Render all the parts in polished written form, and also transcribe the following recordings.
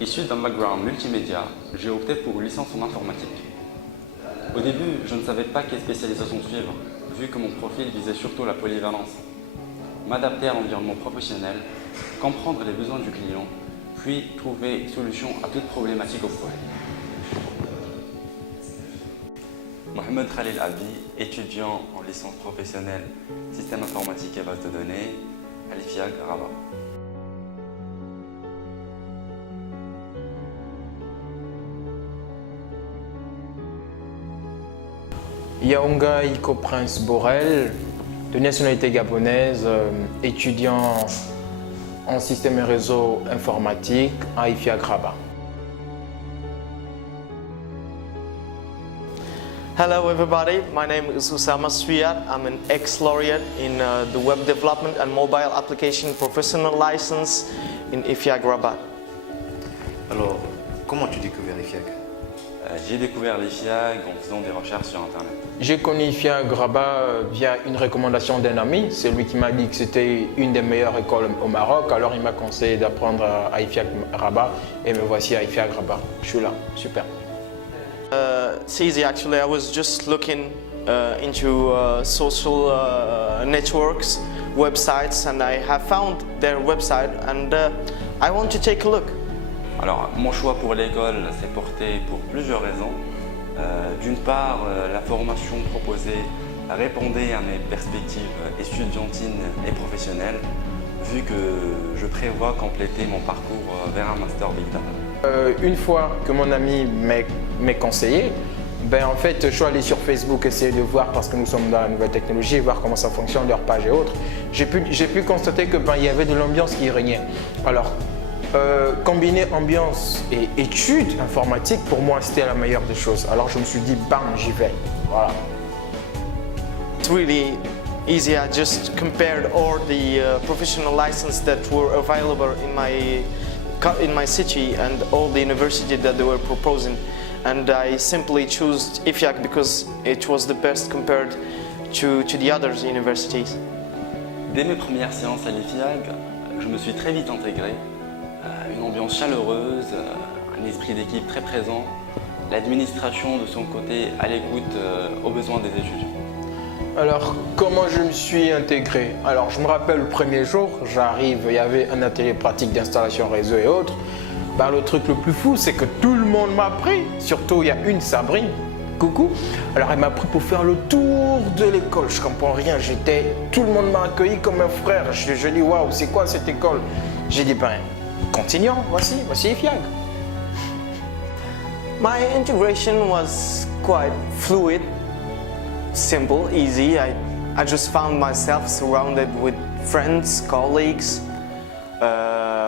Issu d'un background multimédia, j'ai opté pour une licence en informatique. Au début, je ne savais pas quelle spécialisation suivre, vu que mon profil visait surtout la polyvalence. M'adapter à l'environnement professionnel, comprendre les besoins du client, puis trouver solution à toute problématique au projet. Mohamed Khalil Abi, étudiant en licence professionnelle système informatique et base de données à l'IFIAG Rabat. Yaounga Iko Prince Borel, de nationalité gabonaise, étudiant en système et réseau informatique à IFIAG Rabat. Hello everybody, my name is Usama Swiyat. I'm an ex-laureate in the Web Development and Mobile Application Professional License in IFIAG Rabat. Alors, comment tu découvres IFIAG? J'ai découvert l'IFIAG en faisant des recherches sur Internet. J'ai connu IFIAG Rabat via une recommandation d'un ami. C'est lui qui m'a dit que c'était une des meilleures écoles au Maroc. Alors il m'a conseillé d'apprendre à IFIAG Rabat et me voici à IFIAG Rabat. Je suis là, super. It's easy actually. I was just looking into social networks, websites, and I have found their website and I want to take a look. Alors, mon choix pour l'école s'est porté pour plusieurs raisons. D'une part, la formation proposée répondait à mes perspectives estudiantines et professionnelles, vu que je prévois compléter mon parcours vers un master Big Data. Une fois que mon ami m'est conseillé, en fait, je suis allé sur Facebook essayer de voir, parce que nous sommes dans la nouvelle technologie, voir comment ça fonctionne, leur page et autres. J'ai pu constater que il y avait de l'ambiance qui régnait. Alors, combiner ambiance et études informatiques, pour moi, c'était la meilleure des choses. Alors, je me suis dit, bam, j'y vais. Voilà. It's really easy. I just compared all the professional licenses that were available in my city and all the universities that they were proposing. And I simply chose IFIAG because it was the best compared to the other universities. Dès mes premières séances à l'IFIAG, je me suis très vite intégré. Une ambiance chaleureuse, un esprit d'équipe très présent, l'administration de son côté à l'écoute aux besoins des étudiants. Alors, comment je me suis intégré? Alors, je me rappelle le premier jour, j'arrive, il y avait un atelier pratique d'installation réseau et autres. Le truc le plus fou, c'est que tout le monde m'a pris. Surtout, il y a une Sabrine, coucou. Alors, elle m'a pris pour faire le tour de l'école. Je comprends rien. Tout le monde m'a accueilli comme un frère. Je dis, waouh, c'est quoi cette école? J'ai dit, continuons, voici IFIAG. My integration was quite fluid, simple, easy. I just found myself surrounded with friends, colleagues.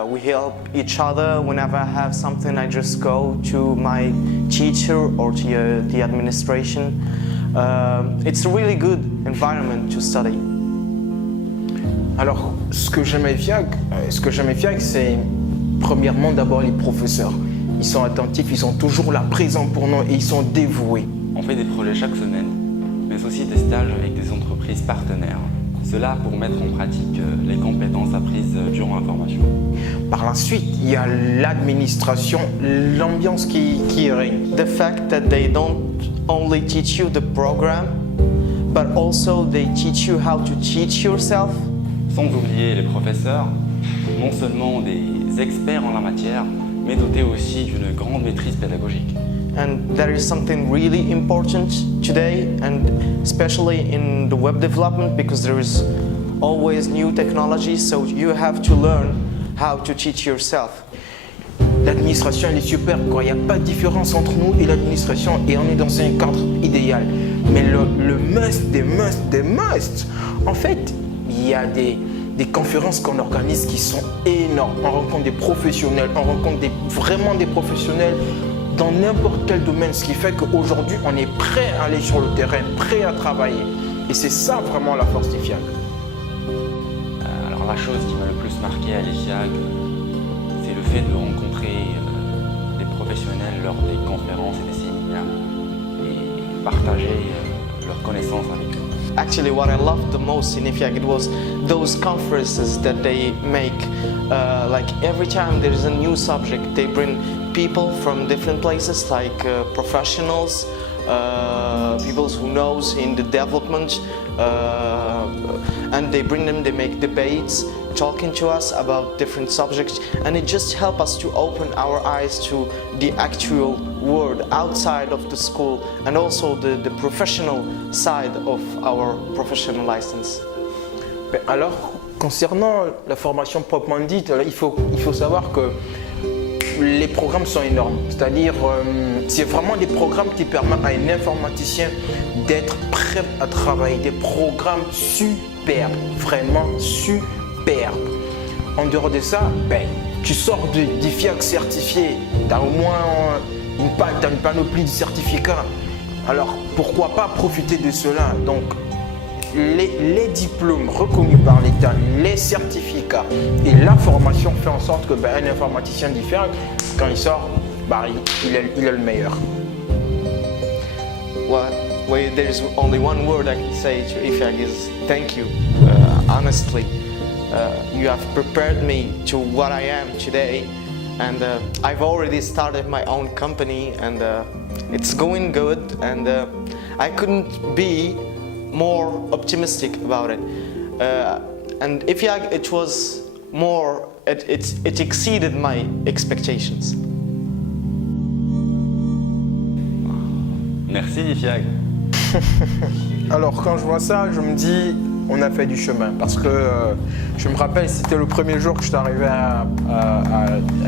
We help each other. Whenever I have something, I just go to my teacher or to the administration. It's a really good environment to study. Alors, ce que j'aime à IFIAG, c'est premièrement d'abord les professeurs. Ils sont attentifs, ils sont toujours là, présents pour nous et ils sont dévoués. On fait des projets chaque semaine, mais aussi des stages avec des entreprises partenaires. Cela pour mettre en pratique les compétences apprises durant la formation. Par la suite, il y a l'administration, l'ambiance qui règne. The fact that they don't only teach you the program, but also they teach you how to teach yourself. Sans oublier les professeurs, non seulement des experts en la matière, mais dotés aussi d'une grande maîtrise pédagogique. And that is something really important today, and especially in the web development, because there is always new technology, so you have to learn how to teach yourself. L'administration, elle est super, quoi. Il n'y a pas de différence entre nous et l'administration, et on est dans un cadre idéal. Mais le must, des must, en fait, il y a des conférences qu'on organise qui sont énormes. On rencontre des professionnels, on rencontre vraiment des professionnels dans n'importe quel domaine, ce qui fait qu'aujourd'hui, on est prêt à aller sur le terrain, prêt à travailler. Et c'est ça vraiment la force d'IFIAG. Alors la chose qui m'a le plus marqué à l'IFIAG, c'est le fait de rencontrer des professionnels lors des conférences et des séminaires et partager leurs connaissances avec eux. actually what I loved the most in IFIAC, it was those conferences that they make. Like every time there is a new subject, they bring people from different places, like professionals, people who knows in the development, and they bring them, they make debates, talking to us about different subjects, and it just helps us to open our eyes to the actual world outside of the school, and also the professional side of our professional license. Ben, alors, concernant la formation proprement dite, il faut savoir que les programmes sont énormes. C'est-à-dire, c'est vraiment des programmes qui permettent à un informaticien d'être prêt à travailler. Des programmes superbes, vraiment superbes. En dehors de ça, ben, tu sors du FIAC certifié, tu as au moins une panoplie de certificats. Alors, pourquoi pas profiter de cela? Donc, les diplômes reconnus par l'État, les certificats et la formation fait en sorte que un informaticien d'IFIAC, quand il sort, il est le meilleur. Well, there's only one word I can say to IFIAC is thank you. Honestly, you have prepared me to what I am today, and I've already started my own company, and it's going good, and I couldn't be more optimistic about it. And IFIAC, it was more, it exceeded my expectations. Merci IFIAC. Alors quand je vois ça, je me dis, on a fait du chemin. Parce que je me rappelle, c'était le premier jour que je suis arrivé à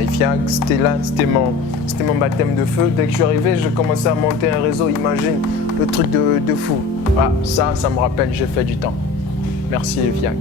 IFIAC. C'était là, c'était mon baptême de feu. Dès que je suis arrivé, je commençais à monter un réseau. Imagine, le truc de fou. Ah, ça me rappelle, j'ai fait du temps. Merci IFIAC.